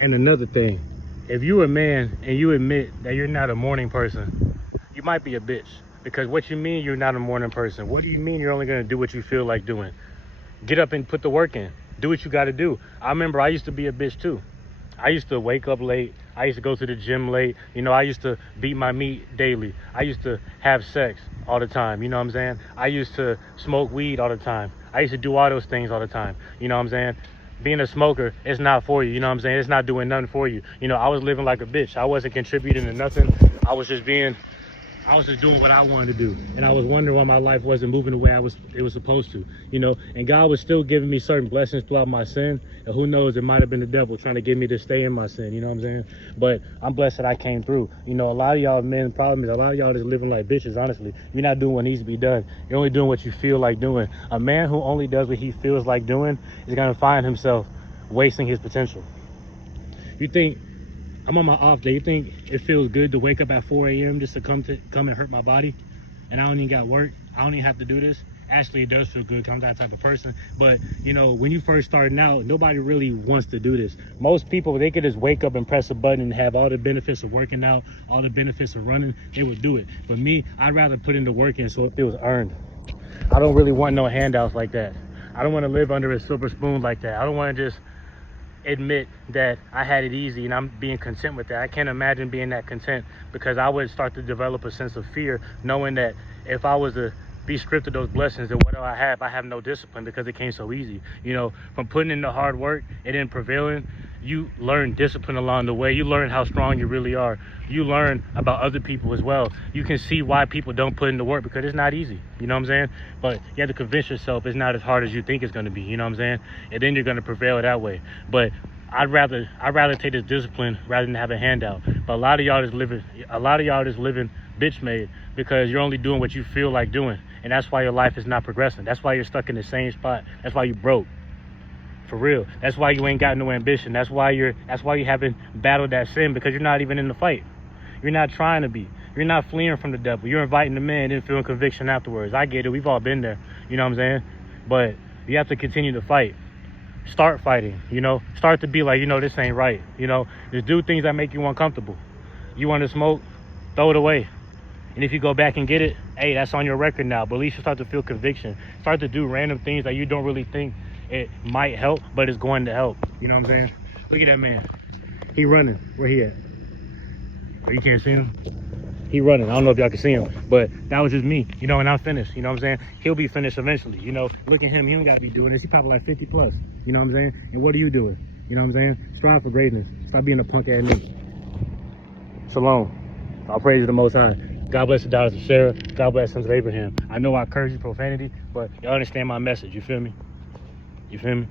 And another thing, if you're a man and you admit that you're not a morning person, you might be a bitch. Because what you mean you're not a morning person? What do you mean you're only gonna do what you feel like doing? Get up and put the work in. Do what you gotta do. I remember I used to be a bitch too. I used to wake up late. I used to go to the gym late. You know, I used to beat my meat daily. I used to have sex all the time. You know what I'm saying? I used to smoke weed all the time. I used to do all those things all the time. You know what I'm saying? Being a smoker, it's not for you. You know what I'm saying? It's not doing nothing for you. You know, I was living like a bitch. I wasn't contributing to nothing. I was just doing what I wanted to do, and I was wondering why my life wasn't moving the way it was supposed to, you know. And God was still giving me certain blessings throughout my sin, and who knows, it might have been the devil trying to get me to stay in my sin, you know what I'm saying? But I'm blessed that I came through. You know, a lot of y'all men, the problem is a lot of y'all just living like bitches. Honestly, you're not doing what needs to be done. You're only doing what you feel like doing. A man who only does what he feels like doing is gonna find himself wasting his potential. You think I'm on my off day, you think it feels good to wake up at 4 a.m. just to come and hurt my body, and I don't even got work, I don't even have to do this? Actually, it does feel good because I'm that type of person. But you know, when you first starting out, nobody really wants to do this. Most people, they could just wake up and press a button and have all the benefits of working out, all the benefits of running, they would do it. But me, I'd rather put in the work in so it feels earned. I don't really want no handouts like that. I don't want to live under a silver spoon like that. I don't want to just admit that I had it easy and I'm being content with that. I can't imagine being that content, because I would start to develop a sense of fear knowing that if I was to be stripped of those blessings, then what do I have? I have no discipline because it came so easy. You know, from putting in the hard work and then prevailing, you learn discipline along the way. You learn how strong you really are. You learn about other people as well. You can see why people don't put in the work, because it's not easy. You know what I'm saying? But you have to convince yourself it's not as hard as you think it's going to be. You know what I'm saying? And then you're going to prevail that way. But I'd rather take this discipline rather than have a handout. But a lot of y'all just living bitch made, because you're only doing what you feel like doing, and that's why your life is not progressing. That's why you're stuck in the same spot. That's why you broke. For real. That's why you ain't got no ambition. That's why you haven't battled that sin, because you're not even in the fight. You're not trying to be. You're not fleeing from the devil. You're inviting the man and feeling conviction afterwards. I get it. We've all been there. You know what I'm saying? But you have to continue to fight. Start fighting, you know. Start to be like, you know, this ain't right. You know, just do things that make you uncomfortable. You want to smoke? Throw it away. And if you go back and get it, hey, that's on your record now. But at least you start to feel conviction. Start to do random things that you don't really think it might help, but it's going to help. You know what I'm saying? Look at that man. He running. Where he at? Oh, you can't see him? He running. I don't know if y'all can see him, but that was just me, you know, and I'm finished. You know what I'm saying? He'll be finished eventually. You know, look at him. He don't got to be doing this. He probably like 50 plus. You know what I'm saying? And what are you doing? You know what I'm saying? Strive for greatness. Stop being a punk ass nigga. Shalom. I'll praise the Most High. God bless the daughters of Sarah. God bless the sons of Abraham. I know I curse you profanity, but y'all understand my message. You feel me? You feel me?